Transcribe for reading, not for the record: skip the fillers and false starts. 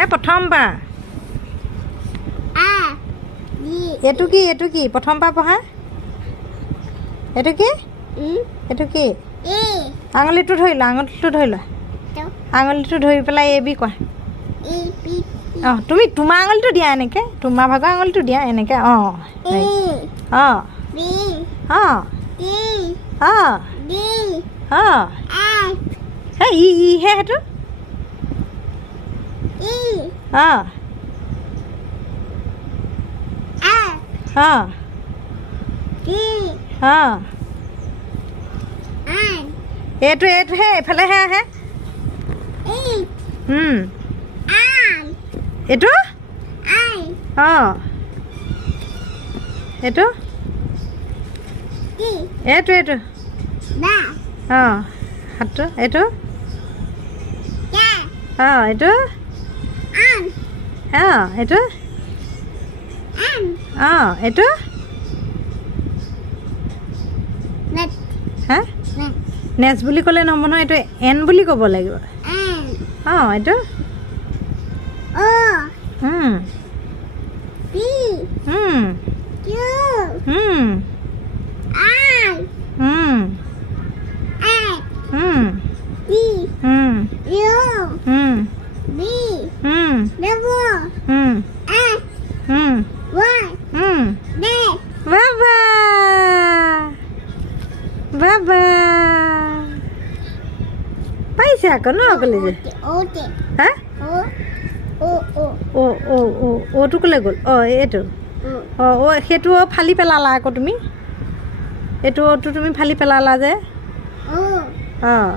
এই প্ৰথমবাৰ এইটো কি প্ৰথমবাৰ পঢ়া এইটো কি আঙুলিটো ধৰি লোৱা আঙুলিটো ধৰি পেলাই এ বি কোৱা অঁ তুমি তোমাৰ আঙুলিটো দিয়া এনেকৈ তোমাৰ ভাগৰ আঙুলিটো দিয়া এনেকৈ অঁ অঁ অঁ অঁ অঁ এই ইহে সেইটো অঁ অঁ অঁ এইটোহে এইফালেহে আহে এইটো অঁ এইটো এইটো অঁ হাতটো এইটো অঁ এইটো অঁ এইটো অঁ এইটো হা নেচ বুলি ক'লে নহ'ব নহয় এইটো এন বুলি ক'ব লাগিব অঁ এইটো বাবা বাবা পাইছে আকৌ ন অকলে যে হা অ'টো ক'লে গ'ল অঁ এইটো অঁ সেইটো ফালি পেলালা আকৌ তুমি এইটো অ'টো তুমি ফালি পেলালা যে অঁ